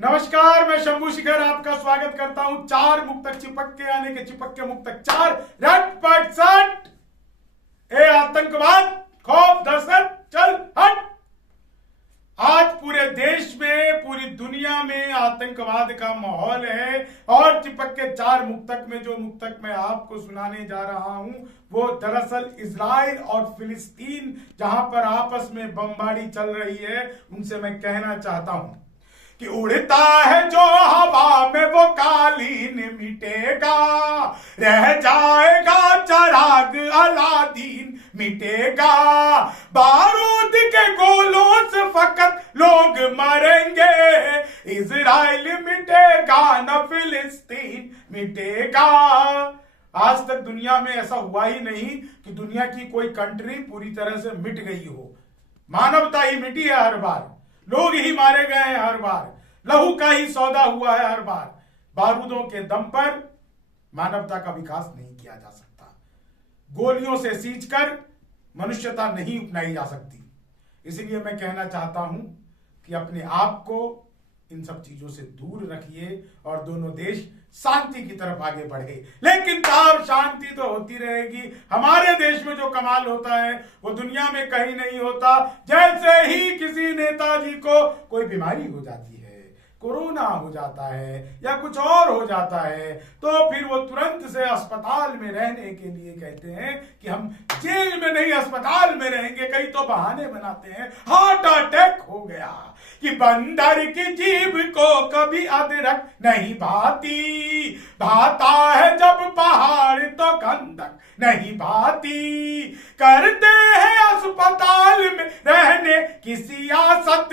नमस्कार, मैं शंभू शिखर आपका स्वागत करता हूं। चार मुक्तक चिपक के आने के चिपक के मुक्तक चार रट पट सट। ए आतंकवाद, खौफ दहशत, चल हट। आज पूरे देश में, पूरी दुनिया में आतंकवाद का माहौल है और चिपक के चार मुक्तक में जो मुक्तक मैं आपको सुनाने जा रहा हूं वो दरअसल इजराइल और फिलिस्तीन जहां पर आपस में बमबारी चल रही है उनसे मैं कहना चाहता हूं कि उड़ता है जो हवा में वो कालीन मिटेगा, रह जाएगा चिराग अलादीन मिटेगा। बारूद के गोलों से फकत लोग मरेंगे, इजराइल मिटेगा न फिलिस्तीन मिटेगा। आज तक दुनिया में ऐसा हुआ ही नहीं कि दुनिया की कोई कंट्री पूरी तरह से मिट गई हो। मानवता ही मिटी है हर बार, लोग ही मारे गए हैं हर बार, लहू का ही सौदा हुआ है हर बार। बारूदों के दम पर मानवता का विकास नहीं किया जा सकता। गोलियों से सींचकर मनुष्यता नहीं अपनाई जा सकती। इसलिए मैं कहना चाहता हूं कि अपने आप को इन सब चीजों से दूर रखिए और दोनों देश शांति की तरफ आगे बढ़े। लेकिन साहब, शांति तो होती रहेगी। हमारे देश में जो कमाल होता है वो दुनिया में कहीं नहीं होता। जैसे ही किसी नेताजी को कोई बीमारी हो जाती है, कोरोना हो जाता है या कुछ और हो जाता है, तो फिर वो तुरंत से अस्पताल में रहने के लिए कहते हैं कि हम जेल में नहीं अस्पताल में रहेंगे। कई तो बहाने बनाते हैं, हार्ट अटैक हो गया, कि बंदर की जीभ को कभी अदरक नहीं भाती, भाता है जब पहाड़ तो खंदक नहीं भाती। करते हैं अस्पताल में रहने की सियासत,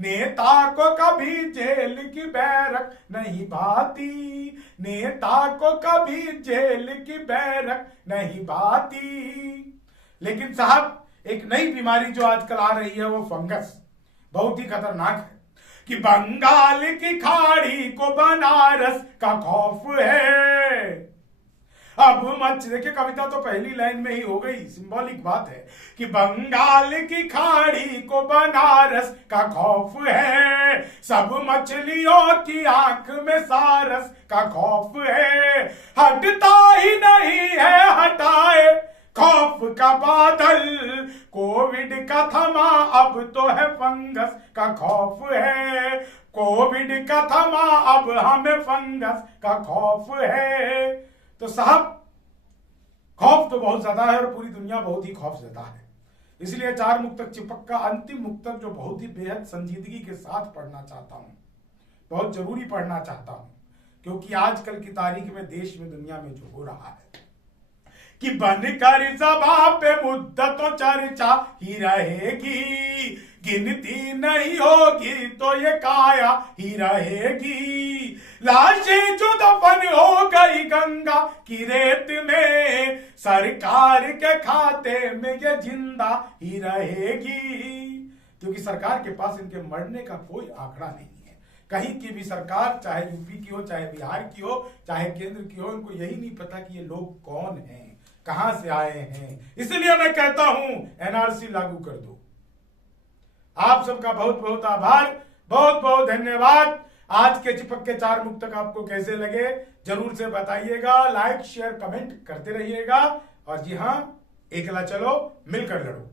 नेता को कभी जेल की बैरक नहीं भाती, नेता को कभी जेल की बैरक नहीं भाती। लेकिन साहब, एक नई बीमारी जो आजकल आ रही है वो फंगस बहुत ही खतरनाक है, कि बंगाल की खाड़ी को बनारस का खौफ है। अब मच देखिए, कविता तो पहली लाइन में ही हो गई, सिंबॉलिक बात है कि बंगाल की खाड़ी को बनारस का खौफ है, सब मछलियों की आंख में सारस का खौफ है। हटता ही नहीं है हटाए खौफ का बादल, कोविड का थमा अब तो है फंगस का खौफ है, कोविड का थमा अब हमें फंगस का खौफ है। तो साहब, खौफ तो बहुत ज्यादा है और पूरी दुनिया बहुत ही खौफ ज्यादा है। इसलिए चार मुक्तक चिपक का अंतिम मुक्तक जो बहुत ही बेहद संजीदगी के साथ पढ़ना चाहता हूं, बहुत जरूरी पढ़ना चाहता हूं, क्योंकि आजकल की तारीख में देश में दुनिया में जो हो रहा है कि बनकर सभा पे मुद्दतों चर्चा ही रहेगी, गिनती नहीं होगी तो ये काया ही रहेगी। लाशें जो दफन हो गई गंगा की रेत में, सरकार के खाते में ये जिंदा ही रहेगी। क्योंकि सरकार के पास इनके मरने का कोई आंकड़ा नहीं है। कहीं की भी सरकार, चाहे यूपी की हो, चाहे बिहार की हो, चाहे केंद्र की हो, इनको यही नहीं पता कि ये लोग कौन हैं, कहां से आए हैं। इसलिए मैं कहता हूं एनआरसी लागू कर दो। आप सबका बहुत बहुत आभार, बहुत बहुत धन्यवाद। आज के चिपक के चार मुक्तक आपको कैसे लगे जरूर से बताइएगा। लाइक शेयर कमेंट करते रहिएगा और जी हां, एकला चलो मिलकर लड़ो।